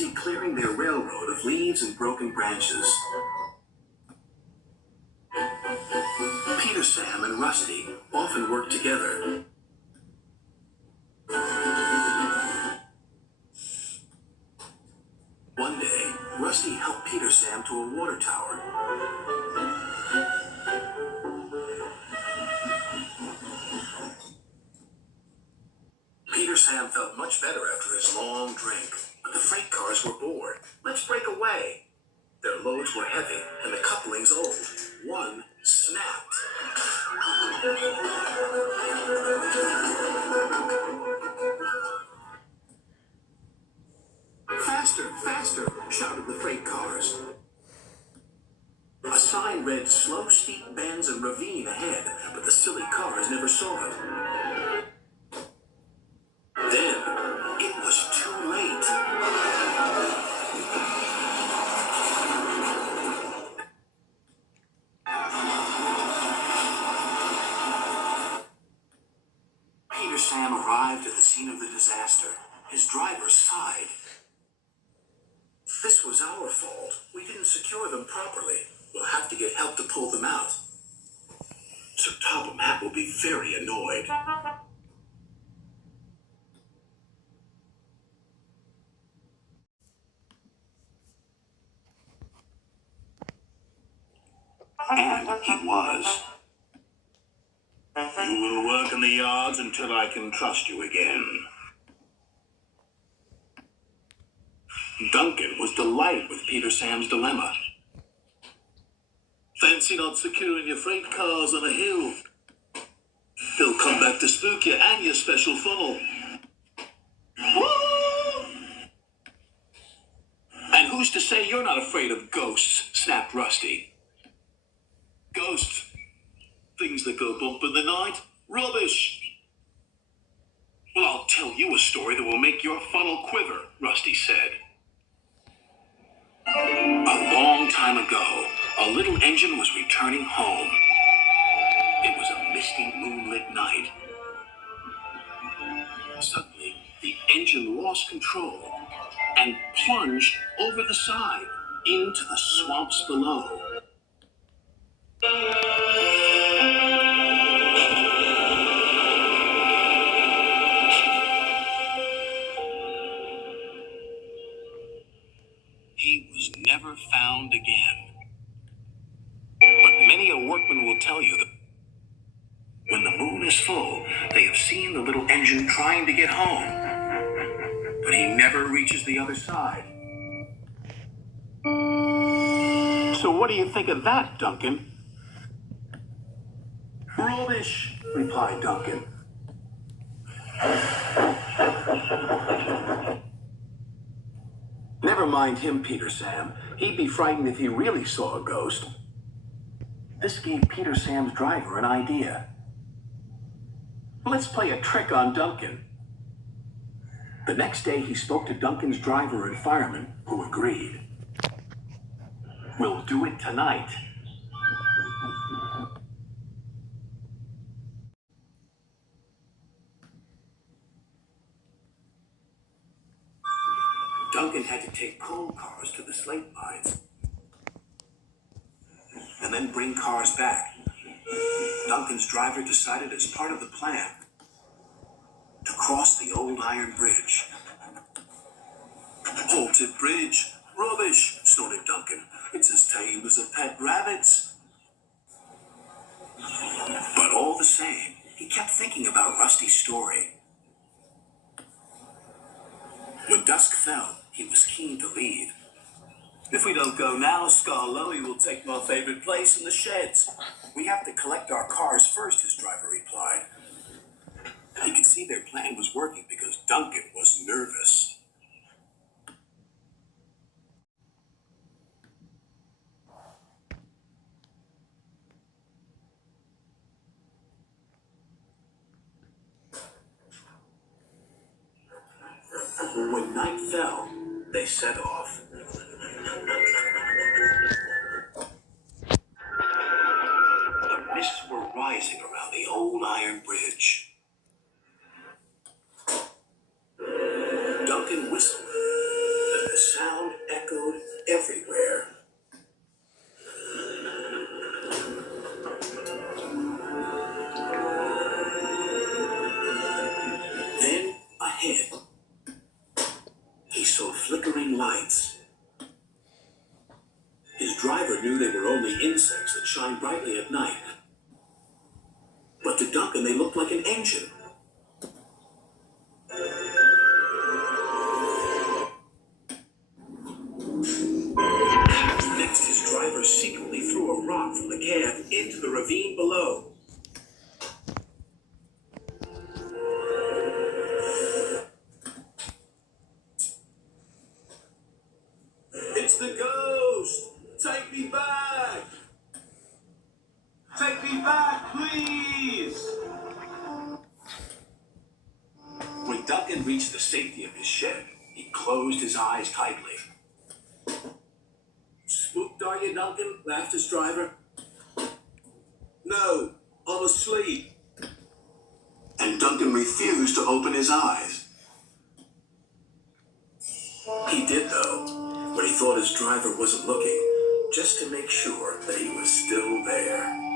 busy clearing their railroad of leaves and broken branches. Peter, Sam, and Rusty often worked together. One day, Rusty helped Peter Sam to a water tower. Peter Sam felt much better after his long drink, but the freight cars were bored. Let's break away. Their loads were heavy and the couplings old. One snapped. Faster, faster, shouted the freight cars. A sign read slow, steep bends and ravine ahead, but the silly cars never saw it. Then, it was too late. Peter Sam arrived at the scene of the disaster. His driver sighed. This was our fault. We didn't secure them properly. We'll have to get help to pull them out. Sir Topham Hatt will be very annoyed. And he was. You will work in the yards until I can trust you again. Duncan was delighted with Peter Sam's dilemma. Fancy not securing your freight cars on a hill. He'll come back to spook you and your special funnel. Woo! And who's to say you're not afraid of ghosts? Snapped Rusty. Ghosts? Things that go bump in the night? Rubbish! Well, I'll tell you a story that will make your funnel quiver, Rusty said. A long time ago, a little engine was returning home. It was a misty, moonlit night. Suddenly, the engine lost control and plunged over the side into the swamps below. He was never found again. But many a workman will tell you that when the moon is full, they have seen the little engine trying to get home, but he never reaches the other side. So what do you think of that, Duncan? Rubbish, replied Duncan. Never mind him, Peter Sam. He'd be frightened if he really saw a ghost. This gave Peter Sam's driver an idea. Let's play a trick on Duncan. The next day, he spoke to Duncan's driver and fireman, who agreed. We'll do it tonight. Duncan had to take coal cars to the slate mines and then bring cars back. Duncan's driver decided as part of the plan to cross the old iron bridge. Haunted bridge. Rubbish, snorted Duncan. It's as tame as a pet rabbit's. But all the same, he kept thinking about Rusty's story. When dusk fell, he was keen to leave. If we don't go now, Scarloey will take my favorite place in the sheds. We have to collect our cars first, his driver replied. He could see their plan was working because Duncan was nervous. When night fell, they set off. The mists were rising around the old iron bridge. Duncan whistled, and the sound echoed everywhere. Then, ahead, he saw flickering lights. His driver knew they were only insects that shine brightly at night. But to Duncan, they looked like an engine. Next, his driver secretly threw a rock from the cab into the ravine below. It's the ghost! Take me back! Take me back, please! When Duncan reached the safety of his shed, he closed his eyes tightly. Spooked, are you, Duncan? Laughed his driver. No, I'm asleep. And Duncan refused to open his eyes. He did, though, when he thought his driver wasn't looking, just to make sure that he was still there.